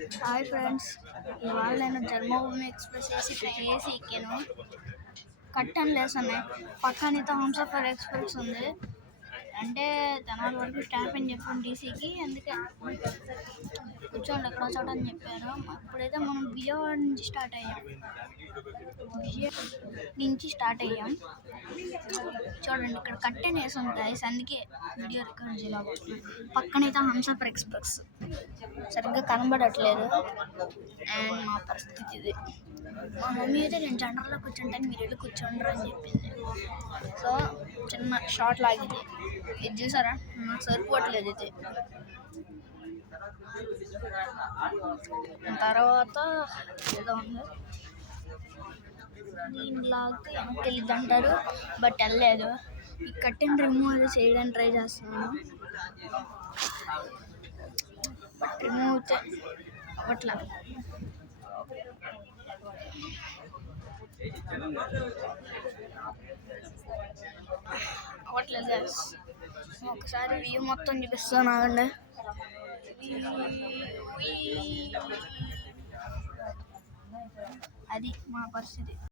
Hi friends, ఇవాళ నేను జన్మభూమి express AC ఎక్కాను. కట్టన్ లెస్ ఉన్నాయి. పక్కనైతే హంసఫర్ ఎక్స్ప్రెస్ ఉంది. అంటే తెనాలి వరకు స్టాప్ అని చెప్పాను డీసీకి. అందుకే కూర్చోండి ఎక్కడో చోట అని చెప్పారు. ఇప్పుడైతే మనం విజయవాడ నుంచి స్టార్ట్ అయ్యాం. చూడండి ఇక్కడ కట్టెన్ వేసి ఉంటాయి. అందుకే వీడియో రికార్డ్ చేయలేకపోతున్నాను. పక్కనైతే హంసఫర్ ఎక్స్ప్రెస్ సరిగ్గా కనబడట్లేదు. అండ్ మా పరిస్థితి ఇది. మా మమ్మీ అయితే నేను జనరల్లో కూర్చుంటాను, మీరు వెళ్ళి కూర్చోండ్రు అని చెప్పింది. సో చిన్న షార్ట్ లాగింది. ఇది చూసారా, నాకు సరిపోవట్లేదు ఇది. తర్వాత ఏదో ఉంది, దీనిలాగా వెనక్కి వెళ్ళిద్ది అంటారు, బట్ వెళ్ళలేదు. ఈ కట్టెన్ రిమూవ్ అది చేయడానికి ట్రై చేస్తున్నాను, బట్ రిమూవ్ అయితే అవ్వట్లా. అవ్వట్లేదు. ఒకసారి వ్యూ మొత్తం చూపిస్తాను, ఆగండి. అది మా పరిస్థితి.